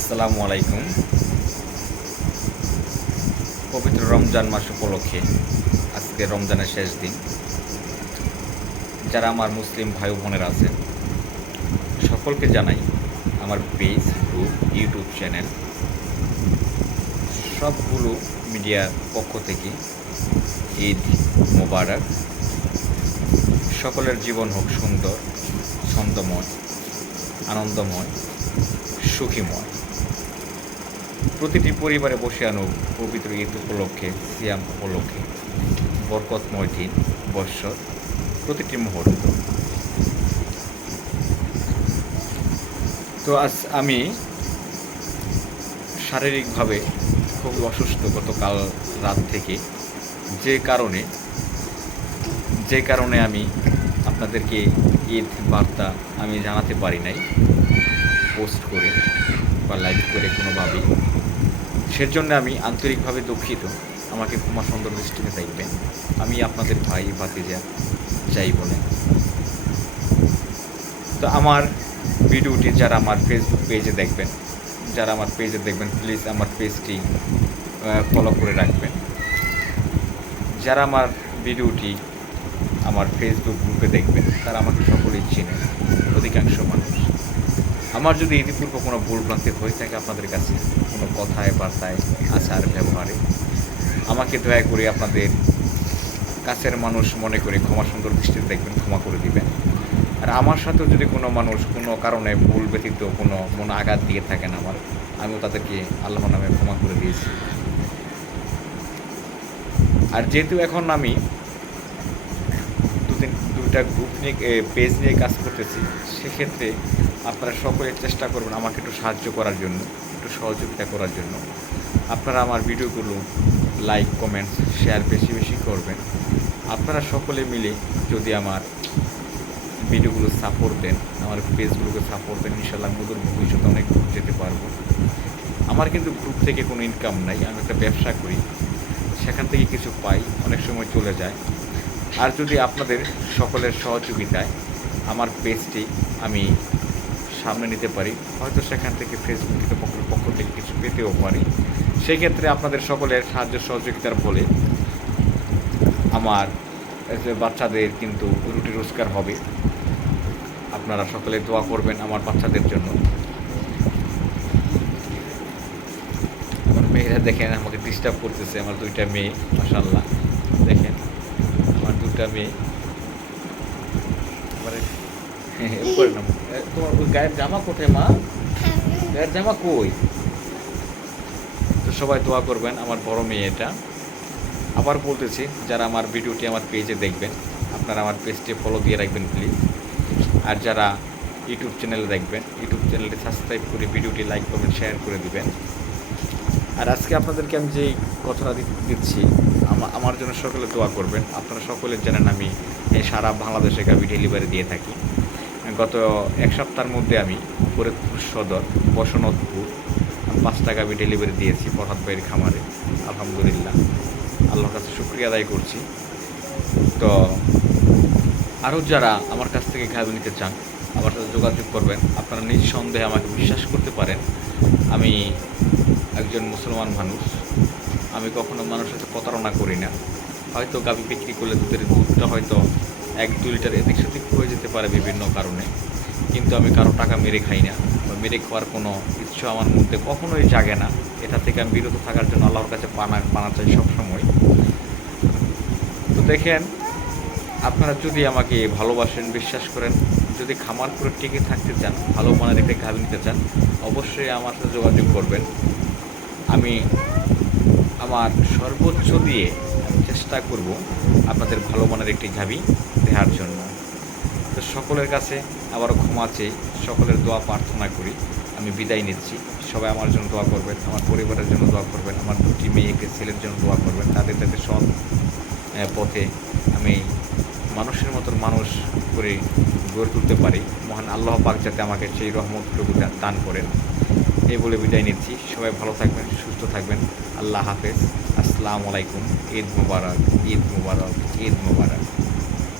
আসসালামু আলাইকুম। পবিত্র রমজান মাস উপলক্ষে আজকে রমজানের শেষ দিন। যারা আমার মুসলিম ভাই বোনেরা আছেন সকলকে জানাই আমার পেজ, গ্রুপ, ইউটিউব চ্যানেল সবগুলো মিডিয়ার পক্ষ থেকে ঈদ মোবারক। সকলের জীবন হোক সুন্দর, ছন্দময়, আনন্দময়, সুখীময়। প্রতিটি পরিবারে বসে আনুক পবিত্র ঈদ উপলক্ষে, সিয়াম উপলক্ষে বরকতময় দিন, বৎসর, প্রতিটি মুহূর্ত। তো আজ আমি শারীরিকভাবে খুব অসুস্থ গতকাল রাত থেকে, যে কারণে আমি আপনাদেরকে ঈদ বার্তা আমি জানাতে পারি নাই পোস্ট করে বা লাইভ করে কোনোভাবেই। সেজন্য আমি আন্তরিকভাবে দুঃখিত। আমাকে ক্ষমা সুন্দর দৃষ্টিতে দেখবেন। আমি আপনাদের ভাই ভাতিজা যাই বলে। তো আমার ভিডিওটি যারা আমার ফেসবুক পেজে দেখবেন, প্লিজ আমার পেজটি ফলো করে রাখবেন। যারা আমার ভিডিওটি আমার ফেসবুক গ্রুপে দেখবেন তারা আমাকে সকলেই চিনেন, অধিকাংশ মানুষ। আমার যদি ইতিপূর্বে কোনো ভুলভ্রান্তি হয়ে থাকে আপনাদের কাছে, কোনো কথায় বার্তায়, আচার ব্যবহারে, আমাকে দয়া করে আপনাদের কাছের মানুষ মনে করে ক্ষমা সুন্দর দৃষ্টিতে দেখবেন, ক্ষমা করে দিবেন। আর আমার সাথেও যদি কোনো মানুষ কোনো কারণে ভুল ব্যতীত কোনো মনে আঘাত দিয়ে থাকেন আমিও তাদেরকে আল্লাহর নামে ক্ষমা করে দিয়েছি। আর যেহেতু এখন আমি দুইটা গ্রুপ নিয়ে পেজ নিয়ে কাজ করতেছি, সেক্ষেত্রে আপনারা সকলে চেষ্টা করবেন আমাকে একটু সাহায্য করার জন্য, একটু সহযোগিতা করার জন্য। আপনারা আমার ভিডিওগুলো লাইক, কমেন্টস, শেয়ার বেশি বেশি করবেন। আপনারা সকলে মিলে যদি আমার ভিডিওগুলো সাপোর্ট দেন, আমার পেজগুলোকে সাপোর্ট দেন, ইনশাআল্লাহ মধুর ভবিষ্যতে অনেক দূর যেতে পারবো। আমার কিন্তু গ্রুপ থেকে কোনো ইনকাম নাই, আমি একটা ব্যবসা করি, সেখান থেকে কিছু পাই, অনেক সময় চলে যায়। আর যদি আপনাদের সকলের সহযোগিতায় আমার পেজটি আমি সামনে নিতে পারি, হয়তো সেখান থেকে ফেসবুক কর্তৃপক্ষের পক্ষ থেকে কিছু পেতেও পারি। সেই ক্ষেত্রে আপনাদের সকলের সাহায্য সহযোগিতার ফলে আমার বাচ্চাদের কিন্তু রুটি রোজগার হবে। আপনারা সকলে দোয়া করবেন আমার বাচ্চাদের জন্য। আমার মেয়েরা দেখেন আমাকে ডিস্টার্ব করতেছে, আমার দুইটা মেয়ে, মাশাআল্লাহ দেখেন আমার দুটা মেয়ে। তোমার ওই গায়ের জামা কোথায় মা? গায়ের জামা কই? তো সবাই দোয়া করবেন, আমার বড় মেয়ে এটা। আবার বলতেছি, যারা আমার ভিডিওটি আমার পেজে দেখবেন আপনারা আমার পেজটি ফলো দিয়ে রাখবেন প্লিজ। আর যারা ইউটিউব চ্যানেলে দেখবেন, ইউটিউব চ্যানেলটি সাবস্ক্রাইব করে ভিডিওটি লাইক, কমেন্ট, শেয়ার করে দিবেন। আর আজকে আপনাদেরকে আমি যেই কথাটা দিচ্ছি, আমার জন্য সকলে দোয়া করবেন। আপনারা সকলে জানেন আমি সারা বাংলাদেশে গাভি ডেলিভারি দিয়ে থাকি। গত এক সপ্তাহের মধ্যে আমি ফরিদপুর সদর, বসনতপুর 5টা গাভি ডেলিভারি দিয়েছি ফরহাদ ভাইয়ের খামারে। আলহামদুলিল্লাহ, আল্লাহর কাছে শুকরিয়া আদায় করছি। তো আরও যারা আমার কাছ থেকে গাভি নিতে চান আমার সাথে যোগাযোগ করবেন। আপনারা নিঃসন্দেহে আমাকে বিশ্বাস করতে পারেন, আমি একজন মুসলমান মানুষ। আমি কখনো মানুষের সাথে প্রতারণা করি না। হয়তো গাভি বিক্রি করলে দুধটা হয়তো 1-2 লিটার এদিক সেদিক হয়ে যেতে পারে বিভিন্ন কারণে, কিন্তু আমি কারো টাকা মেরে খাই না বা মেরে খাওয়ার কোনো ইচ্ছা আমার মধ্যে কখনোই জাগে না। এটা থেকে আমি বিরত থাকার জন্য আল্লাহর কাছে পানা চাই সবসময়। তো দেখেন, আপনারা যদি আমাকে ভালোবাসেন, বিশ্বাস করেন, যদি খামার করে টিকে থাকতে চান, ভালো মানের একটা গাভি নিতে চান, অবশ্যই আমার সাথে যোগাযোগ করবেন। আমি আমার সর্বোচ্চ দিয়ে আমি চেষ্টা করব আপনাদের ভালো মানের একটি গাভি দেওয়ার জন্য। তো সকলের কাছে আবারও ক্ষমা চেয়ে সকলের দোয়া প্রার্থনা করি আমি বিদায় নিচ্ছি। সবাই আমার জন্য দোয়া করবেন, আমার পরিবারের জন্য দোয়া করবেন, আমার 2টি মেয়েকে ছেলের জন্য দোয়া করবেন। তাদের সৎ পথে আমি মানুষের মতন মানুষ করে গড়ে তুলতে পারি। মহান আল্লাহ পাক যাতে আমাকে সেই রহমতটুকু দান করেন, এই বলে বিদায় নিচ্ছি। সবাই ভালো থাকবেন, সুস্থ থাকবেন। আল্লাহ হাফেজ। আসসালামু আলাইকুম। ঈদ মুবারক, ঈদ মুবারক, ঈদ মুবারক।